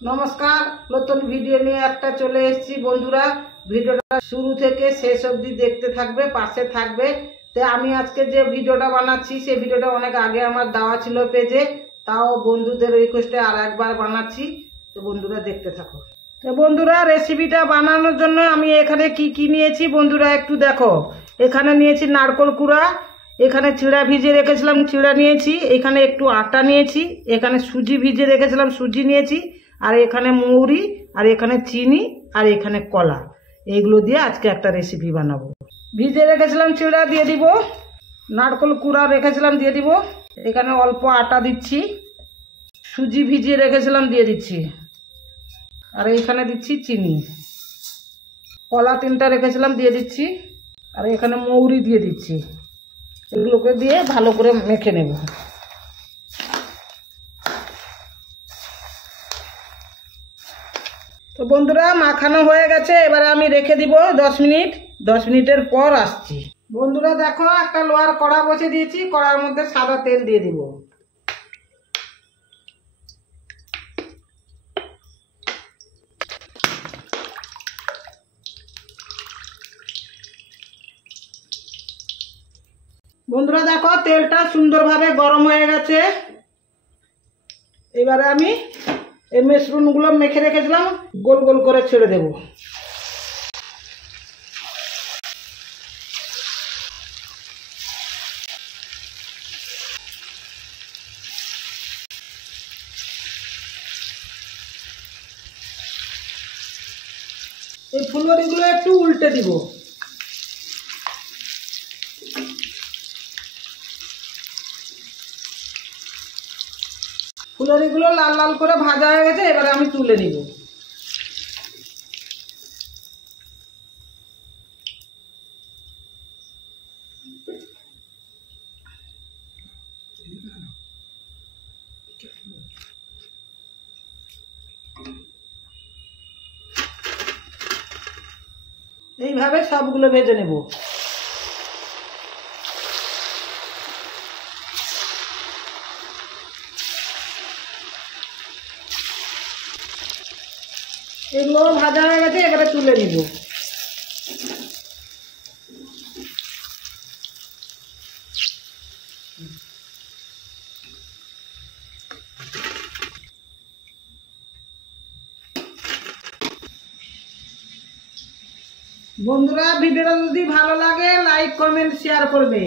नमस्कार नतून भिडियो निये एकटा चले एसेछि बंधुरा भिडियोटा शुरू थेके शेष अब्दि देखते थाकबे पाशे थाकबे। तो आमी आजके जे भिडियोटा बानाच्छि सेई भिडियोटा अनेक आगे आमार देওয়া छिलो पेजे ताओ बंधुदेर रिक्वेस्टे आर एकबार बानाच्छि। तो बंधुरा देखते थाको। तो बंधुरा रेसिपिटा बानानोर जोन्नो आमी एखाने की नियेछि बंधुरा एकटु देखो। एखाने नियेछि नारकेल कुड़ा, एखाने चिड़ा भिजे रेखेছিলাম चिड़ा नियेछि, एखाने एकटु आटा नियेछि, एखाने सुजी भिजे रेखेছিলাম सुजी नियेछि, और एखाने मौरी और एखाने चीनी और एखाने कला एगुलो दिए आज के एक रेसिपि बानाबो। भिजे रेखेছিলাম चिड़ा दिए দিব, नारकेल कुड़ा रेखेছিলাম दिए দিব, एखाने अल्प आटा दिচ্ছি, सुजी भिजिए रेखेছিলাম दिए दिচ্ছি, और एखाने दिচ্ছি चीनी, कला तीनटा रेखेছিলাম दिए दिচ্ছি, और एखाने मौरी दिए दिচ্ছি। एगुलोके दिए भालो करे मेखे नेब। तो बंधुरा माखानो हो गेছে, এবারে আমি রেখে দিব 10 মিনিট। 10 মিনিটের পর আসছি। বন্ধুরা দেখো একটা লোহার কড়া বসে দিয়েছি, কড়ার মধ্যে সাদা তেল দিয়ে দিব। বন্ধুরা দেখো তেলটা সুন্দরভাবে গরম হয়ে গেছে। এবারে আমি এই মিশ্রণগুলো মেখে রেখেছিলাম গোল গোল করে ছেড়ে দেব। এই ফুলবড়িগুলো একটু উল্টে দিব। ফুলবড়িগুলো লাল লাল করে ভাজা হয়ে গেছে, এবারে আমি তুলে নিব। এইভাবে সবগুলো ভেজে নেব। এগুলো ভাজা হয়ে গেছে, এবারে তুলে নিব। বন্ধুরা ভিডিওটা যদি ভালো লাগে লাইক কমেন্ট শেয়ার করবে।